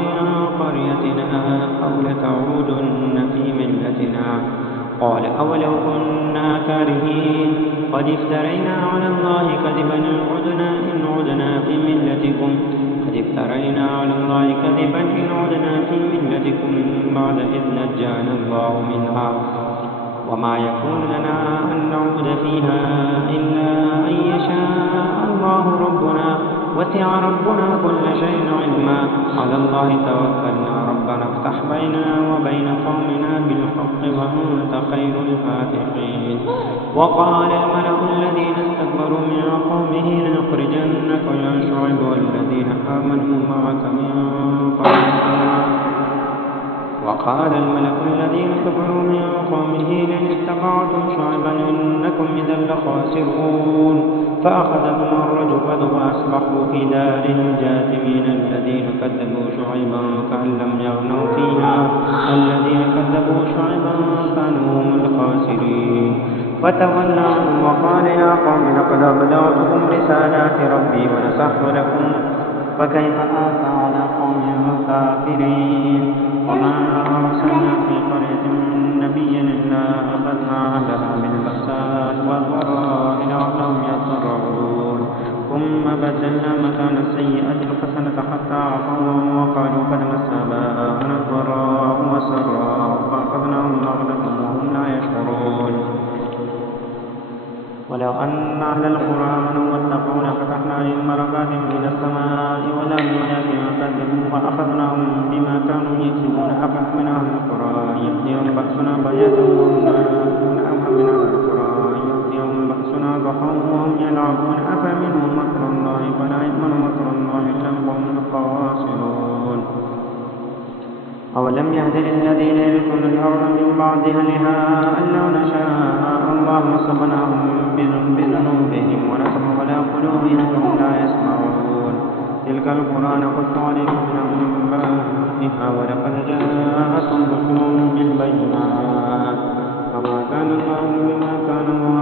من قريتنا أو لتعودن في ملتنا. قال أولو كنا كارهين قد افترينا على الله كذبا إن عدنا في ملتكم من بعد إذ نجانا الله منها وما يكون لنا أن نعود فيها إلا أن يشاء الله ربنا وسع ربنا كل شيء علما على الله توكلنا ربنا افتح بيننا وبين قومنا بالحق وأنت خير الفاتحين. وقال الملأ الذين استكبروا من قومه لنخرجنك يا شعيب والذين آمنوا معك من قريتنا. وقال الملأ الذين كفروا من قومه لئن اتبعتم شعيبا إنكم إذا لخاسرون. فأخذهم الرجفة وأصبحوا في دارهم جاثمين. الذين كذبوا شعيبا كأن لم يغنوا فيها كانوا هم الخاسرين. فتولى عنهم وقال يا قوم لقد أبلغتكم رسالات ربي ونصحت لكم فكيف آسى على قوم كافرين. وما أرسلنا في قرية من نبي إلا أخذنا أهلها بالبأساء والضراء لعلهم يضرعون. ثم بدلنا مكان السيئة الحسنة حتى عفوا وقالوا قد مس آباءنا الضراء والسراء فأخذناهم بغتة وهم لا يشعرون. ولو أن أهل القرى آمنوا واتقوا لفتحنا عليهم بركات من السماء والأرض ولكن كذبوا فأخذناهم بما كانوا يكسبون. أفمن أهل القرى يأتيهم بأسنا بياتا ضحى وهم يلعبون أفمنهم مكر الله فلا يأمن مكر الله إلا القوم الخاسرون. أولم يهد للذين يرثون الأرض من بعد أهلها أن لو نشاء الله مصبناهم بذنوبهم ونسخ على قلوبهم فهم لا يسمعون. تلك القرى نقص عليكم من أنبائها ولقد جاءكم رسل بالبينات وما كان الله بما كانوا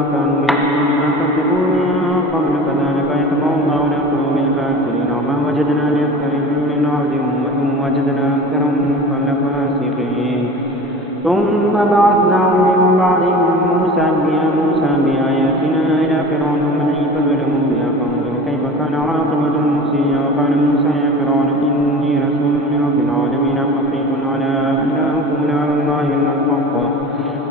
يكذبون من قبل كذلك يطبع الله على قلوب الكافرين. وما وجدنا لأكثرهم من عهد وإن وجدنا أكثرهم فاسقين. ثم بعثناهم من بعدهم موسى بآياتنا إلى فرعون وملئه فظلموا بها فانظر كيف كان عاقبة المفسدين. وقال موسى يا فرعون إني رسول من رب العالمين حقيق على أن لا أقول على الله إلا الحق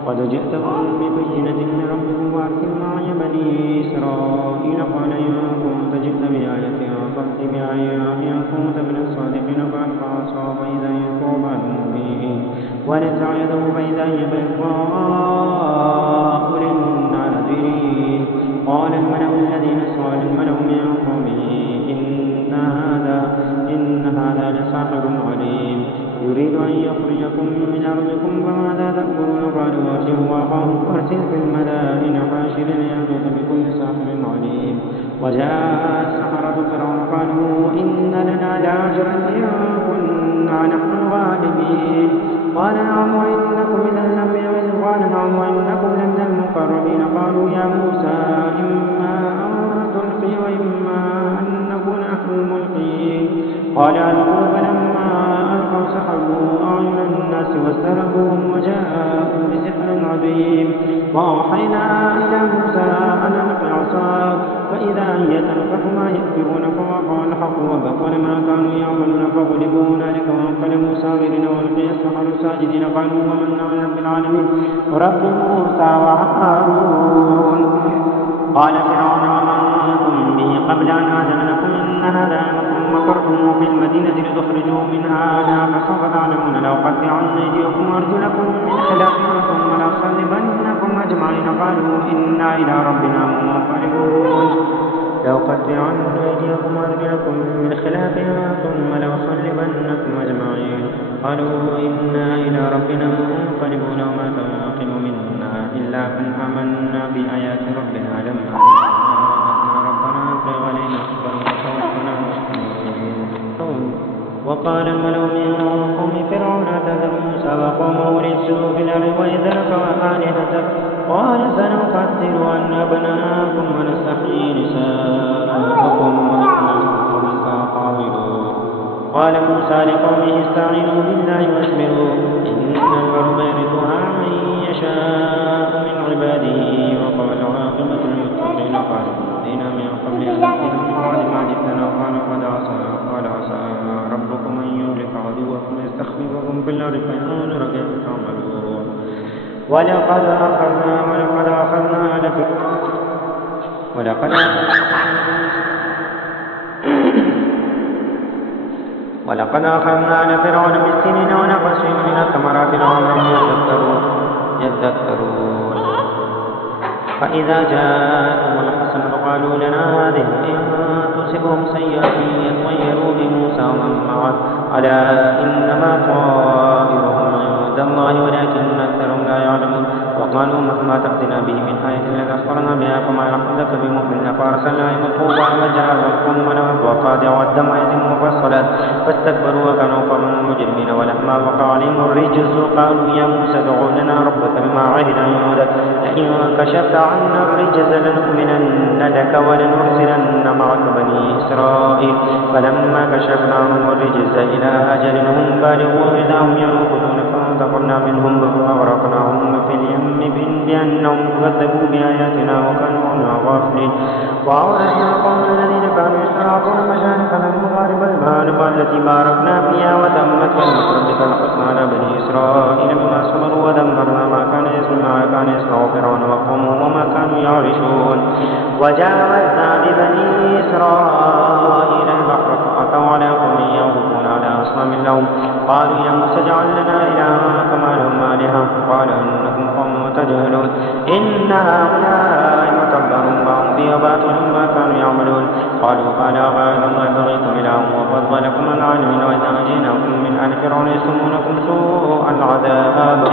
قد جئتكم ببينة من ربكم وأرسل معي بني إسرائيل. قال إن كنت جئت بآية فأت بآية إن كنت من الصادقين. فألقى عصاه فإذا هي ثعبان مبين ونزع يده فإذا هي بيضاء للناظرين. قال الملأ الذين قال الملأ من قومه إن هذا لساحر عليم يريد أن يخرجكم من أرضكم فماذا تأمرون. قالوا أرسله وأخاه وأرسل في المدائن حاشرين يأتوك بكل ساحر عليم. وجاء السحرة فرعون قالوا إن لنا لأجرا إن كنا نحن الغالبين. قال نعم وإنكم إذا لمن المقربين. قالوا يا موسى إما أن تلقي وإما أن نكون نحن الملقين. قال ألقوا فلما ألقوا سحروا أعين الناس واسترهبوهم وجاءوا بسحر عظيم. وأوحينا إلى موسى أن ألق عصاك فإذا هي تلقف ما يأفكون فوقع الحق وبطل ما كانوا يعملون فغلبوا هنالك وانقلبوا صاغرين وألقي السحرة ساجدين. قالوا آمنا برب العالمين رب موسى وهارون. قال فرعون وما أنتم به قبل أن آذن لكم إن هذا مكرتم في المدينة لتخرجوا منها أهلها فسوف تعلمون. لأقطعن أيديكم وأرجلكم من خلاف ثم لأصلبنكم أجمعين. قالوا إنا إلى ربنا منقلبون. لأقطعن أيديكم وأرجلكم من خلاف ثم لأصلبنكم أجمعين. قالوا إنا إلى ربنا منقلبون. وما تنقم منا إلا أن آمنا بآيات ربنا لما ربنا أفرغ علينا صبرا وتوفنا مسلمين. وقال الملأ من قوم فرعون أتذر موسى وقومه ليفسدوا في الأرض ويذرك وآلهتك قال سنقتل أبناءكم ونستحيي نساءكم ونحن قوم قابلون. وقال موسى لقومه استعينوا بالله واصبروا إن الأرض يرثها من يشاء من عباده وقال عاقبة المتقين قال الذين من قبل أهلكنا من بعد ما جئتنا قال عسى ربكم أن يهلك عدوكم ويستخلفكم في الأرض فينظر كيف تعملون ولقد أخذنا آل فرعون بالسنين ونقص من الثمرات لعلهم يذكرون فإذا جاءتهم الحسنة قالوا لنا هذه إن تصبهم سيئة يطيروا بموسى ومن معه ألا إنما طائرهم عند الله ولكن أكثرهم لا يعلمون وقالوا مهما تأتنا به من آية لتسحرنا بها فما نحن بمؤمن فأرسلنا إلى الطوفان وجعل القمل والضفادع والدم آيات مفصلات فاستكبروا وكانوا قوما مجرمين ولما وقع عليهم الرجز قالوا يا موسى ادع لنا ربك بما عهد عندك لئن كشفت عنا الرجز لنؤمنن لك ولنرسلن معك بني إسرائيل فلما كشفنا عنهم الرجز إلى أجل هم بالغوه إذا هم ينكثون فانتقمنا منهم فأغرقناهم في اليم بأنهم كذبوا بآياتنا وكانوا عنها غافلين وأورثنا القوم الذين كانوا يستضعفون مشارق المغارب المغارب التي باركنا فيها وتمت كلمة ربك الحسنى على بني إسرائيل بما صبروا ودمرنا ما كان يصنع فرعون وقومه وما كانوا يعرشون وجاوزنا ببني إسرائيل البحر فأتوا على قوم يعكفون على أصنام لهم قالوا يا موسى اجعل لنا إلها كما لهم آلهة قال إنكم قوم تجهلون إن هؤلاء متبر ما هم فيه وباطل ما كانوا يعملون قالوا ألا غير الله بغيتم إلها وفضلكم العالمين وإذا جئناكم من آل فرعون يسومونكم سوء العذاب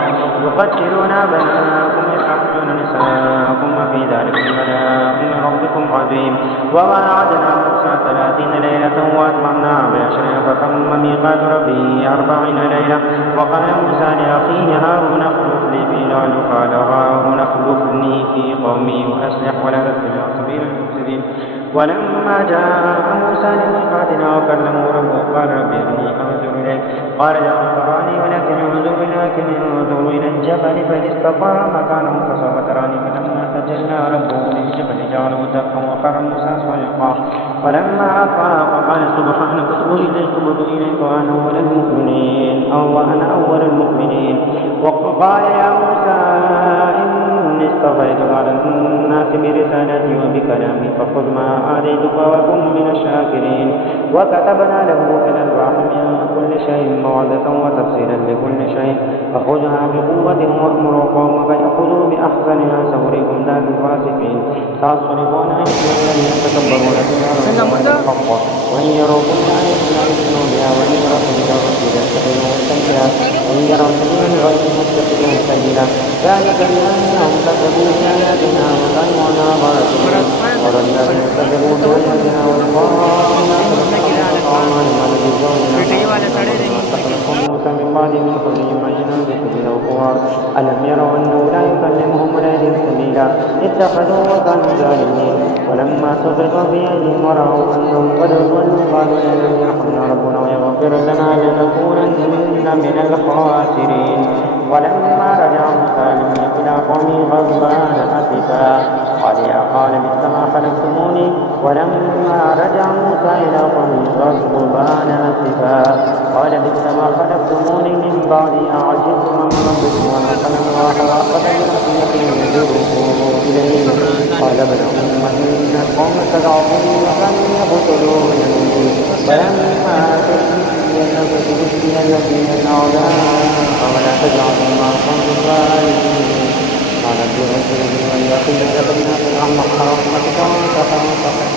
يقتلون أبناءكم ويستحيون نساءكم وفي ذلك بلاء من ربكم عظيم وواعدنا موسى 30 ليلة وأتممناها بعشر فتم ميقات ربه 40 ليلة وقال موسى لأخيه هارون اخلفني في قومي قال هارون اخلفني في قومي وأصلح ولا تتبع سبيل المفسدين ولما جاء موسى لميقاتنا وكلمه ربه قال رب إني أنظر إليك قال لا تراني ولكن انظر إلى الجبل فإن استطاع مكانه فسوف تراني فلما تجلى ربه للجبل جعله دكا وخر موسى صعقا فلما أفاق قال سبحانك تبت إليك وأنا أول المؤمنين وأنا أول المؤمنين وقال يا موسى إني اصطفيتك على الناس برسالتي وبكلامي فخذ ما آتيتك وكن من الشاكرين وكتبنا له في الألواح من كل شيء موعظة وتفصيلا لكل شيء فخذها بقوة وأمر قومك يأخذوا بأحسنها سأريكم دار الفاسقين سأصرف عن آياتي الذين يتكبرون في الأرض بغير الحق وإن يروا كل آية لا يؤمنوا بها وإن يروا سبيل الرشد يتخذوه سبيلا وإن يروا سبيل الغي يتخذوه سبيلا ذلك بأنهم كذبوا بآياتنا وكانوا عنها غافلين والذين كذبوا بآياتنا ولقاءنا موسى من بعد من كلهم عجلا بسبيل الخوار ألم يروا أنه لا يكلمهم ولا يهديهم سبيلا اتخذوا وكانوا ظالمين ولما سقط في أيديهم ورأوا أنهم قد ضلوا قالوا لن يرحمنا ربنا ويغفر لنا لنكونن من الخاسرين ولما رجع موسى إلى قومه غضبان أسفا قال يا قوم بئس ما خلفتموني ولما رجع موسى إلى قومه غضبان أسفا قال بئس ما خلفتموني من بعدي أعجزتم من ربكم ونصر الله وأخذ بنصيحتي يجره إليه قال بل إن القوم استضعفوني وكانوا يقتلونني فلما تجدي الذين أعداء ولا تجعلوا مع القوم الظالمين قال برسول من يقول لبنا فرعون رحمتك وانت خير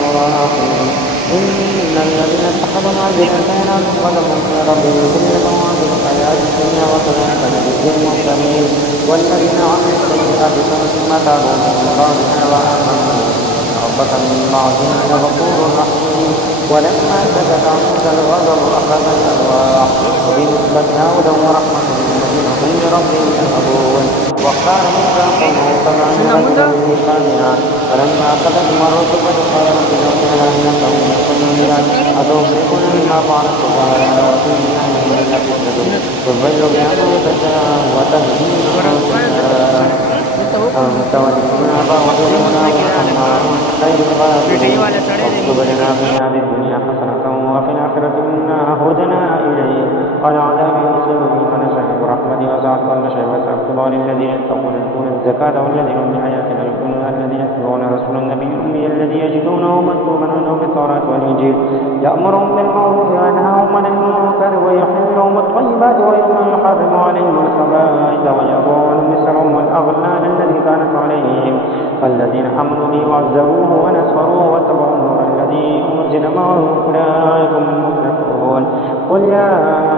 الراحمين إن الذين اتخذوا معذرة سينالهم غضب من ربهم ذلة وعذاب الحياة الدنيا وكذلك نجزي المحسنين والذين عملوا السيئات ثم تابوا من بعدها وآمنوا ربك من بعدها لغفور رحيم ولما سكت عنك الغضب أخذ الألواح وبنسبتها هدى ورحمة للذين هم بربهم يرهبون واختار موسى قومه 70 رجلا من ميقاتنا فلما قضت مرت قال رب اغفر لنا إنك من كل العباد أتغفرون مما فعلت سبحان رسول الله من تهتدون تضل بها من تشاء وتهدي من تشاء أنت ولينا فاغفرنا وارحمنا وأنت خير الغافرين واكتب لنا في هذه الدنيا حسنة وفي الآخرة إنا هدنا إليه قال عذابي يصيب بي من أشاء برحمتي وسعت كل شيء وسأكتبها للذين يتقون يؤتون الزكاة والذين هم بآياتنا يؤمنون الذين يتبعون رسول النبي الأمي الذي يجدونه مكتوبا عندهم في التوراة والإنجيل يأمرهم بالمعروف وينهاهم عن المنكر ويحل لهم الطيبات ويحرم عليهم الخبائث ويضع عنهم إصرهم والأغلال التي كانت عليهم فالذين حملوا به وعزروه ونصروه واتبعوا النور الذي أنزل معه أولئك هم المفلحون قل يا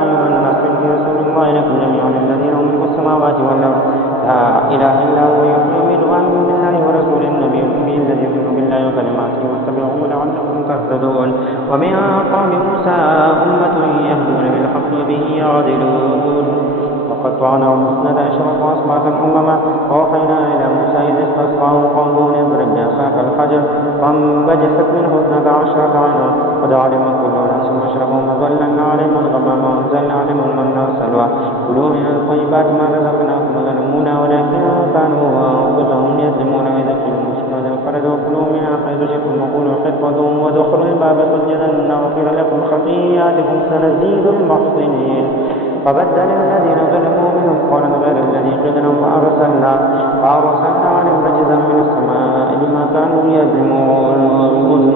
أيها الناس إني رسول الله لكم جميعا الذي له ملك السماوات والأرض لا إله إلا هو يحيي ويميت وآمنوا بالله ورسوله النبي الأمي الذي يؤمن بالله وكلماته واتبعوه لعلكم تهتدون ومن قوم موسى أمة يهدون بالحق وبه يعدلون وقطعناهم 12 أصباطا أمما وأوحينا إلى موسى إذ استسقاه قومه اضرب بعصاك الحجر فانبجست منه 12 عينا قد علم كل أناس مشربهم وظللنا عليهم الغمام وأنزلنا عليهم المن والسلوى كلوا من الطيبات ما رزقناكم وظلمونا ولكن كانوا أنفسهم يظلمون وإذا قيل إذا خرجوا كلوا منها حيث شئتم وقولوا حطة وادخلوا الباب سجدا نغفر لكم خطيئاتكم سنزيد المحسنين فبدل الذين ظلموا منهم قولا غير الذي قيل لهم فأرسلنا عليهم رجزا من السماء بما كانوا يظلمون